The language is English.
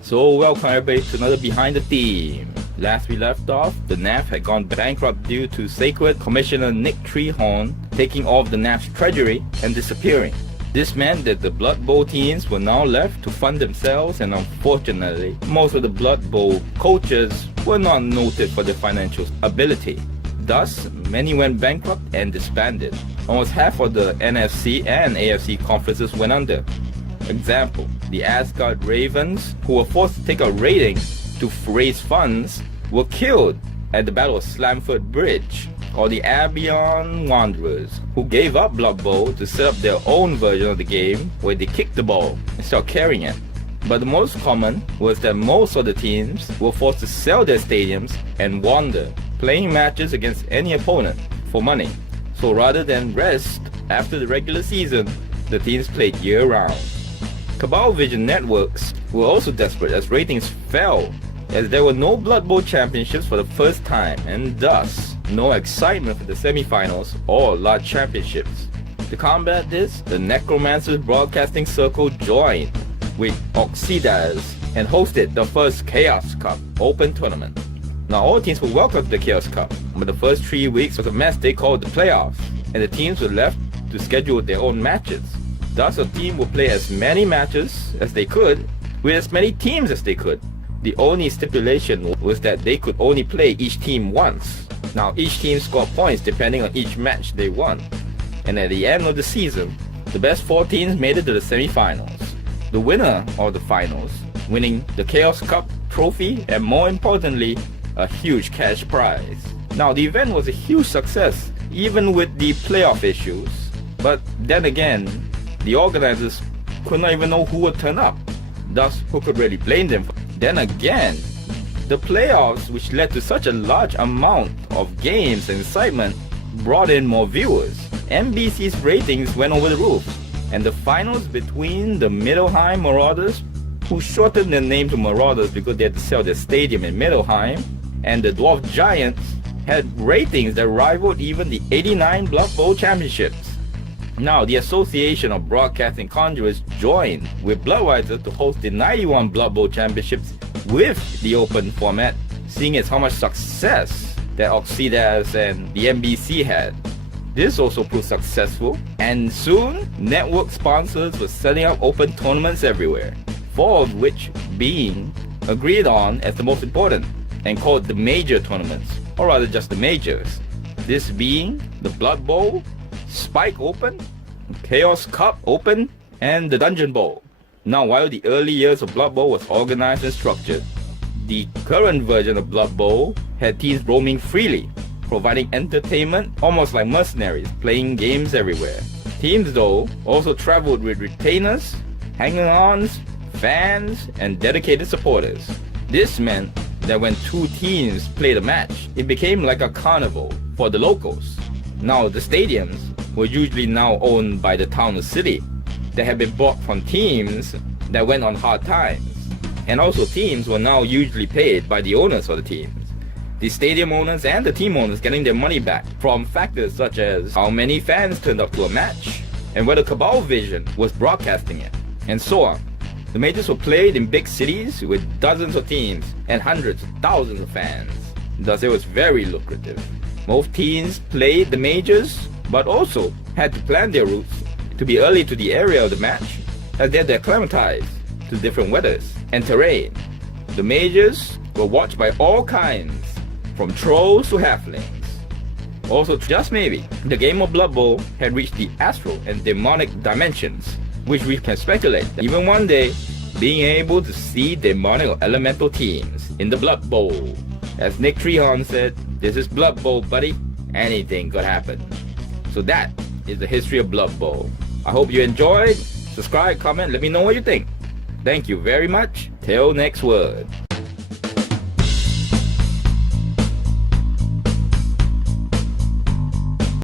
So welcome everybody to another Behind the Theme. Last we left off, the NAF had gone bankrupt due to Sacred Commissioner Nick Treehorn taking off the NAF's treasury and disappearing. This meant that the Blood Bowl teams were now left to fund themselves, and unfortunately, most of the Blood Bowl coaches were not noted for their financial ability. Thus, many went bankrupt and disbanded. Almost half of the NFC and AFC conferences went under. Example, the Asgard Ravens, who were forced to take a raiding to raise funds, were killed at the Battle of Slamford Bridge. Or the Albion Wanderers, who gave up Blood Bowl to set up their own version of the game where they kicked the ball instead of carrying it. But the most common was that most of the teams were forced to sell their stadiums and wander, playing matches against any opponent for money. So rather than rest after the regular season, the teams played year-round. Cabal Vision networks were also desperate as ratings fell, as there were no Blood Bowl championships for the first time, and thus no excitement for the semi-finals or large championships. To combat this, the Necromancers Broadcasting Circle joined with Oxidas and hosted the first Chaos Cup Open tournament. Now all teams were welcome to the Chaos Cup, but the first 3 weeks was a mess they called the playoffs, and the teams were left to schedule their own matches. Thus a team would play as many matches as they could with as many teams as they could. The only stipulation was that they could only play each team once. Now each team scored points depending on each match they won. And at the end of the season, the best 4 teams made it to the semi-finals. The winner of the finals, winning the Chaos Cup trophy and more importantly, a huge cash prize. Now the event was a huge success, even with the playoff issues. But then again, the organizers could not even know who would turn up. Thus, who could really blame them? Then again, the playoffs, which led to such a large amount of games and excitement, brought in more viewers. NBC's ratings went over the roof, and the finals between the Middelheim Marauders, who shortened their name to Marauders because they had to sell their stadium in Middelheim, and the Dwarf Giants had ratings that rivaled even the '89 Blood Bowl championships. Now, the Association of Broadcasting Conjurers joined with Bloodweiser to host the '91 Blood Bowl championships with the open format, seeing as how much success that Oxidas and the NBC had. This also proved successful, and soon network sponsors were setting up open tournaments everywhere, 4 of which being agreed on as the most important and called the major tournaments, or rather just the majors. This being the Blood Bowl, Spike Open, Chaos Cup Open, and the Dungeon Bowl. Now, while the early years of Blood Bowl was organized and structured, the current version of Blood Bowl had teams roaming freely, providing entertainment almost like mercenaries, playing games everywhere. Teams though also traveled with retainers, hangers-ons, fans, and dedicated supporters. This meant that when 2 teams played a match, it became like a carnival for the locals. Now the stadiums were usually now owned by the town or city that had been bought from teams that went on hard times. And also teams were now usually paid by the owners of the teams. The stadium owners and the team owners getting their money back from factors such as how many fans turned up to a match and whether Cabal Vision was broadcasting it, and so on. The majors were played in big cities with dozens of teams and hundreds of thousands of fans. Thus it was very lucrative. Most teams played the majors, but also had to plan their routes to be early to the area of the match, as they had to acclimatize to different weathers and terrain. The majors were watched by all kinds, from trolls to halflings. Also, just maybe, the game of Blood Bowl had reached the astral and demonic dimensions, which we can speculate that even one day, being able to see demonic or elemental teams in the Blood Bowl. As Nick Treehorn said, "This is Blood Bowl, buddy. Anything could happen." So that is the history of Blood Bowl. I hope you enjoyed. Subscribe, comment, let me know what you think. Thank you very much. Till next word.